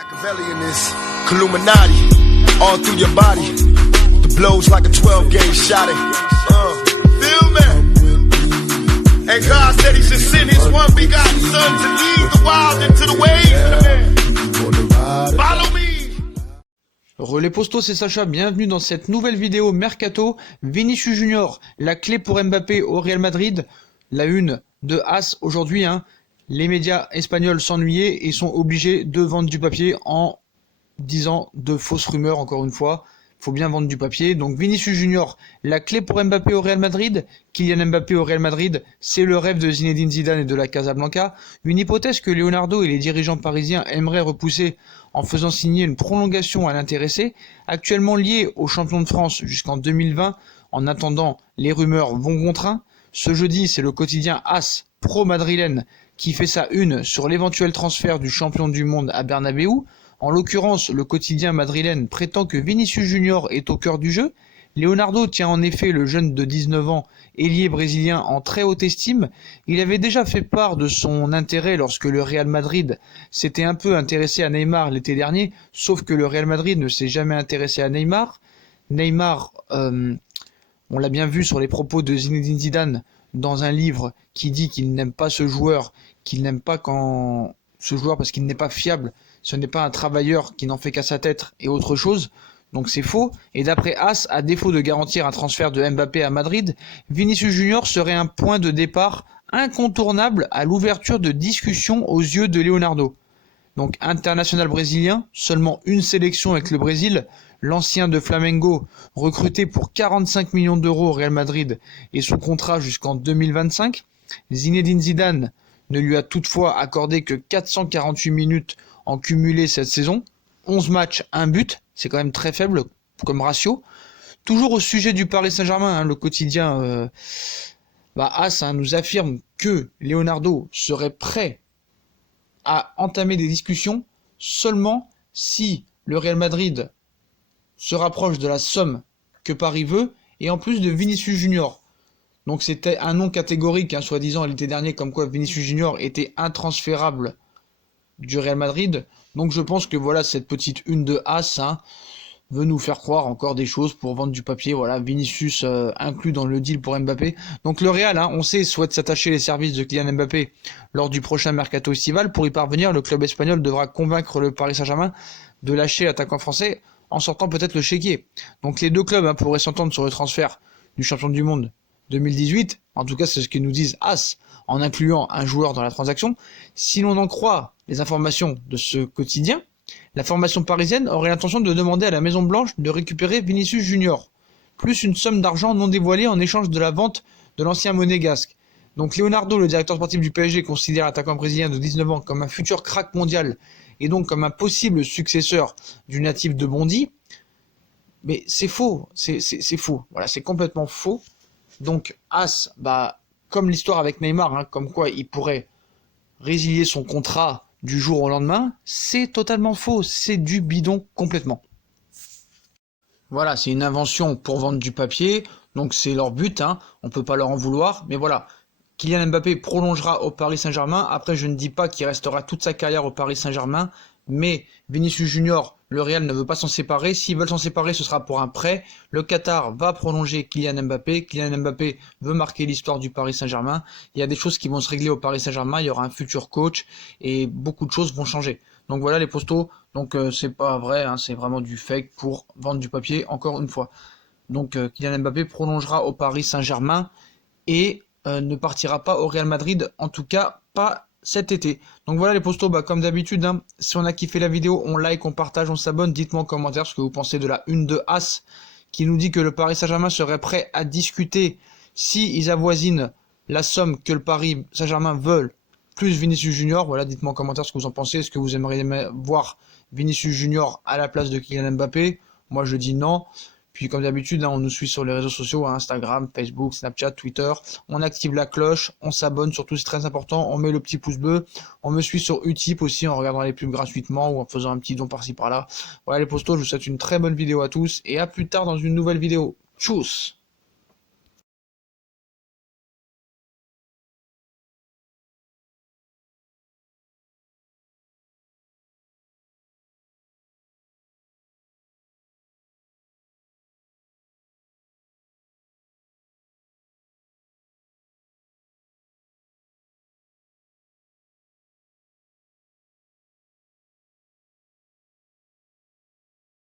Machiavelli in this Illuminati, all through your body. The blows like a 12-gauge shot. Feel me? And God said He should send His one begotten Son to lead the wild into the ways. Follow me. Relais Posto, c'est Sacha, bienvenue dans cette nouvelle vidéo Mercato. Vinicius Junior, la clé pour Mbappé au Real Madrid, la une de AS aujourd'hui. Les médias espagnols s'ennuyaient et sont obligés de vendre du papier en disant de fausses rumeurs, encore une fois. Il faut bien vendre du papier. Donc Vinicius Junior, la clé pour Mbappé au Real Madrid. Kylian Mbappé au Real Madrid, c'est le rêve de Zinedine Zidane et de la Casablanca. Une hypothèse que Leonardo et les dirigeants parisiens aimeraient repousser en faisant signer une prolongation à l'intéressé, actuellement lié au champion de France jusqu'en 2020. En attendant, les rumeurs vont contre un. Ce jeudi, c'est le quotidien AS pro-madrilène qui fait sa une sur l'éventuel transfert du champion du monde à Bernabéu. En l'occurrence, le quotidien madrilène prétend que Vinicius Junior est au cœur du jeu. Leonardo tient en effet le jeune de 19 ans, ailier brésilien, en très haute estime. Il avait déjà fait part de son intérêt lorsque le Real Madrid s'était un peu intéressé à Neymar l'été dernier, sauf que le Real Madrid ne s'est jamais intéressé à Neymar. Neymar, on l'a bien vu sur les propos de Zinedine Zidane dans un livre qui dit qu'il n'aime pas ce joueur, qu'il n'aime pas quand ce joueur parce qu'il n'est pas fiable, ce n'est pas un travailleur qui n'en fait qu'à sa tête et autre chose. Donc c'est faux. Et d'après AS, à défaut de garantir un transfert de Mbappé à Madrid, Vinicius Junior serait un point de départ incontournable à l'ouverture de discussions aux yeux de Leonardo. Donc international brésilien, seulement une sélection avec le Brésil, l'ancien de Flamengo, recruté pour 45 millions d'euros au Real Madrid et sous contrat jusqu'en 2025. Zinedine Zidane ne lui a toutefois accordé que 448 minutes en cumulé cette saison. 11 matchs, 1 but, c'est quand même très faible comme ratio. Toujours au sujet du Paris Saint-Germain, le quotidien AS nous affirme que Leonardo serait prêt à entamer des discussions seulement si le Real Madrid se rapproche de la somme que Paris veut et en plus de Vinicius Junior. Donc c'était un nom catégorique, soi-disant l'été dernier, comme quoi Vinicius Junior était intransférable du Real Madrid. Donc je pense que voilà, cette petite une de AS veut nous faire croire encore des choses pour vendre du papier. Voilà, Vinicius inclus dans le deal pour Mbappé. Donc le Real, on sait, souhaite s'attacher les services de Kylian Mbappé lors du prochain mercato estival. Pour y parvenir, le club espagnol devra convaincre le Paris Saint-Germain de lâcher l'attaquant français en sortant peut-être le chéquier. Donc les deux clubs pourraient s'entendre sur le transfert du champion du monde 2018, en tout cas c'est ce que nous disent AS, en incluant un joueur dans la transaction. Si l'on en croit les informations de ce quotidien, la formation parisienne aurait l'intention de demander à la Maison Blanche de récupérer Vinicius Junior, plus une somme d'argent non dévoilée en échange de la vente de l'ancien monégasque. Donc Leonardo, le directeur sportif du PSG, considère l'attaquant brésilien de 19 ans comme un futur crack mondial et donc comme un possible successeur du natif de Bondy. Mais c'est faux, c'est faux, voilà, c'est complètement faux. Donc AS, comme l'histoire avec Neymar, comme quoi il pourrait résilier son contrat du jour au lendemain, c'est totalement faux, c'est du bidon complètement. Voilà, c'est une invention pour vendre du papier, donc c'est leur but, on peut pas leur en vouloir, mais voilà. Kylian Mbappé prolongera au Paris Saint-Germain. Après, je ne dis pas qu'il restera toute sa carrière au Paris Saint-Germain, mais Vinicius Junior, le Real ne veut pas s'en séparer. S'ils veulent s'en séparer, ce sera pour un prêt. Le Qatar va prolonger Kylian Mbappé. Kylian Mbappé veut marquer l'histoire du Paris Saint-Germain. Il y a des choses qui vont se régler au Paris Saint-Germain. Il y aura un futur coach et beaucoup de choses vont changer. Donc voilà les postos. Donc c'est pas vrai, c'est vraiment du fake pour vendre du papier, encore une fois. Donc Kylian Mbappé prolongera au Paris Saint-Germain et ne partira pas au Real Madrid, en tout cas pas cet été. Donc voilà les postos, comme d'habitude, si on a kiffé la vidéo, on like, on partage, on s'abonne, dites-moi en commentaire ce que vous pensez de la une de AS qui nous dit que le Paris Saint-Germain serait prêt à discuter si ils avoisinent la somme que le Paris Saint-Germain veulent, plus Vinicius Junior. Voilà, dites-moi en commentaire ce que vous en pensez. Est-ce que vous aimeriez voir Vinicius Junior à la place de Kylian Mbappé? Moi je dis non. Puis comme d'habitude, on nous suit sur les réseaux sociaux, Instagram, Facebook, Snapchat, Twitter. On active la cloche, on s'abonne, surtout c'est très important. On met le petit pouce bleu. On me suit sur Utip aussi en regardant les pubs gratuitement ou en faisant un petit don par-ci par-là. Voilà les postos, je vous souhaite une très bonne vidéo à tous et à plus tard dans une nouvelle vidéo. Tchuss!